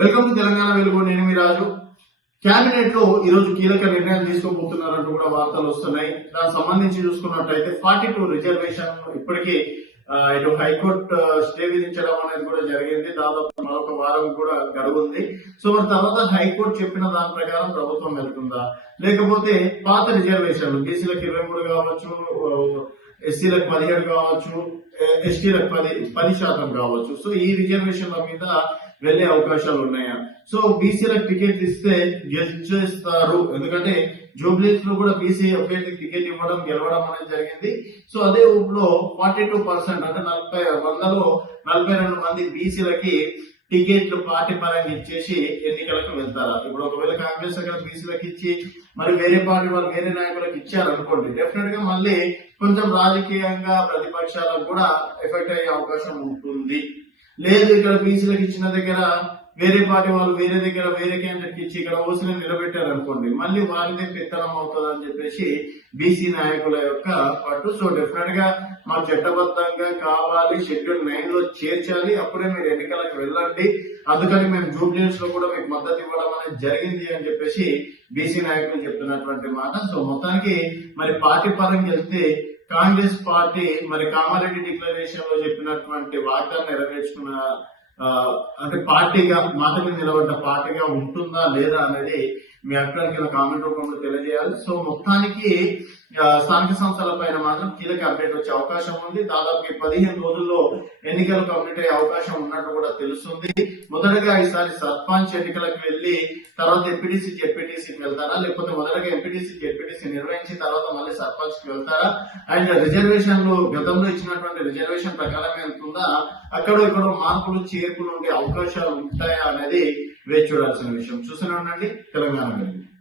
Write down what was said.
Welcome to Telangana వెలుగు. నేను మీ రాజు. క్యాబినెట్లో ఈ రోజు కీలక నిర్ణయం తీసుకోబోతున్నారంటూ కూడా వార్తలు వస్తున్నాయి. దానికి సంబంధించి చూసుకున్నట్టయితే ఫార్టీ టూ రిజర్వేషన్ ఇప్పటికే ఇటు హైకోర్టు స్టే విధించడం అనేది కూడా జరిగింది. దాదాపు మరొక వారం కూడా గడువుంది. సో మరి తర్వాత హైకోర్టు చెప్పిన దాని ప్రకారం ప్రభుత్వం వెళ్తుందా? లేకపోతే పాత రిజర్వేషన్లు బీసీలకు ఇరవై మూడు కావచ్చు ఎస్సీలకు పదిహేడు కావచ్చు ఎస్టీలకు పది పది శాతం కావచ్చు. సో ఈ రిజర్వేషన్ల మీద వెళ్ళే అవకాశాలు ఉన్నాయా? సో బీసీలకు టికెట్ ఇస్తే గెలిచేస్తారు. ఎందుకంటే జూబ్లీస్లో కూడా బీసీ అభ్యర్థికి టికెట్ ఇవ్వడం గెలవడం అనేది జరిగింది. సో అదే ఊపులో ఫార్టీ టూ పర్సెంట్ అంటే నలభై వందలో నలభై రెండు మంది బీసీలకి టికెట్లు పార్టీ పరంగా ఇచ్చేసి ఎన్నికలకు వెళ్తారా? ఇప్పుడు ఒకవేళ కాంగ్రెస్ అక్కడ బీసీలకు ఇచ్చి మరి వేరే పార్టీ వాళ్ళు వేరే నాయకులకు ఇచ్చారు అనుకోండి డెఫినెట్గా మళ్ళీ కొంచెం రాజకీయంగా ప్రతిపక్షాలకు కూడా ఎఫెక్ట్ అయ్యే అవకాశం ఉంటుంది. లేదు ఇక్కడ బీసీలకు ఇచ్చిన దగ్గర వేరే పార్టీ వాళ్ళు వేరే దగ్గర వేరే క్యాండిడేట్ ఇచ్చి ఇక్కడ ఓసీలను నిలబెట్టారు అనుకోండి మళ్ళీ వారిదే పెత్తనం అవుతుంది అని చెప్పేసి బీసీ నాయకుల యొక్క పట్టు. సో డెఫినెట్గా మా చట్టబద్ధంగా కావాలి షెడ్యూల్ నైన్లో చేర్చాలి అప్పుడే మీరు ఎన్నికలకు వెళ్ళండి. అందుకని మేము జూబ్లీస్లో కూడా మీకు మద్దతు ఇవ్వడం అనేది జరిగింది అని చెప్పేసి బీసీ నాయకులు చెప్తున్నటువంటి మాట. సో మొత్తానికి మరి పార్టీ పరంగా వెళ్తే కాంగ్రెస్ పార్టీ మరి కామారెడ్డి డిక్లరేషన్లో చెప్పినటువంటి వాగ్దాన్ని నెరవేర్చుకున్న అంటే పార్టీగా మాట మీద నిలబడ్డ పార్టీగా ఉంటుందా లేదా అనేది మీ అభిప్రాయానికి కామెంట్ రూపంలో తెలియజేయాలి. సో మొత్తానికి స్థానిక సంస్థల పైన మాత్రం కీలక అప్డేట్ వచ్చే అవకాశం ఉంది. దాదాపు పదిహేను రోజుల్లో ఎన్నికలు కంప్లీట్ అయ్యే అవకాశం ఉన్నట్టు కూడా తెలుస్తుంది. మొదటగా ఈసారి సర్పంచ్ ఎన్నికలకు వెళ్ళి తర్వాత ఎంపీటీసీ జెడ్పీటీసీకి వెళ్తారా? లేకపోతే మొదటగా ఎంపీటీసీ జెడ్పీటీసీ నిర్వహించి తర్వాత మళ్ళీ సర్పంచ్కి వెళ్తారా? అండ్ రిజర్వేషన్లు గతంలో ఇచ్చినటువంటి రిజర్వేషన్ ప్రకారం ఉందా అక్కడ ఇక్కడ మార్పులు చేర్పులు ఉండే అవకాశాలు ఉంటాయా అనేది వేచి చూడాల్సిన విషయం. చూస్తూనే ఉండండి. తెలంగాణ